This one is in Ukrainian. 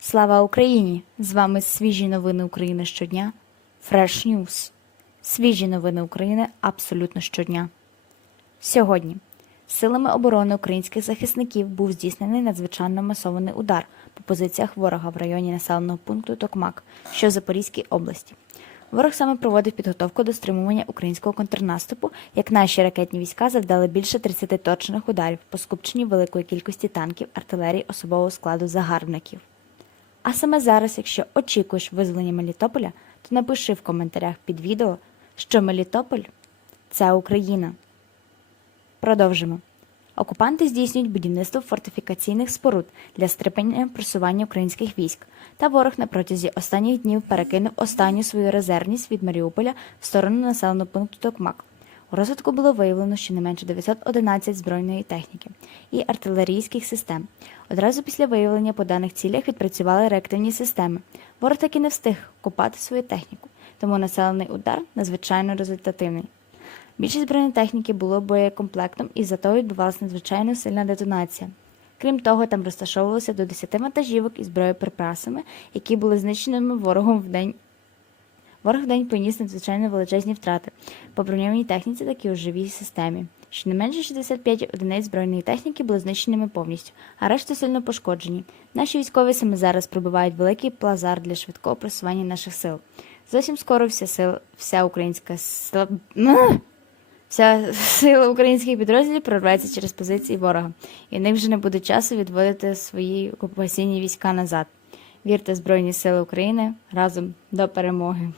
Слава Україні! З вами свіжі новини України щодня. Fresh News. Свіжі новини України абсолютно щодня. Сьогодні силами оборони українських захисників був здійснений надзвичайно масований удар по позиціях ворога в районі населеного пункту Токмак, що в Запорізькій області. Ворог саме проводив підготовку до стримування українського контрнаступу, як наші ракетні війська завдали більше 30 точних ударів по скупченні великої кількості танків, артилерії, особового складу загарбників. А саме зараз, якщо очікуєш визволення Мелітополя, то напиши в коментарях під відео, що Мелітополь це Україна. Продовжимо. Окупанти здійснюють будівництво фортифікаційних споруд для стримання просування українських військ, та ворог на протязі останніх днів перекинув останню свою резервність від Маріуполя в сторону населеного пункту Токмак. У розвитку було виявлено щонайменше 911 збройної техніки і артилерійських систем. Одразу після виявлення по даних цілях відпрацювали реактивні системи. Ворог таки не встиг купати свою техніку, тому населений удар надзвичайно результативний. Більшість бронетехніки було боєкомплектом і за того відбувалася надзвичайно сильна детонація. Крім того, там розташовувалося до 10 вантажівок із боєприпасами, які були знищеними ворогом в день. Ворог в день поніс надзвичайно величезні втрати по броньованій техніці, так і у живій системі. Щонайменше 65 одиниць збройної техніки були знищеними повністю, а решта сильно пошкоджені. Наші військові саме зараз пробивають великий плазар для швидкого просування наших сил. Зовсім скоро вся сила, вся українська сила. Вся сила українських підрозділів прорветься через позиції ворога, і в них вже не буде часу відводити свої окупаційні війська назад. Вірте Збройні Сили України разом до перемоги.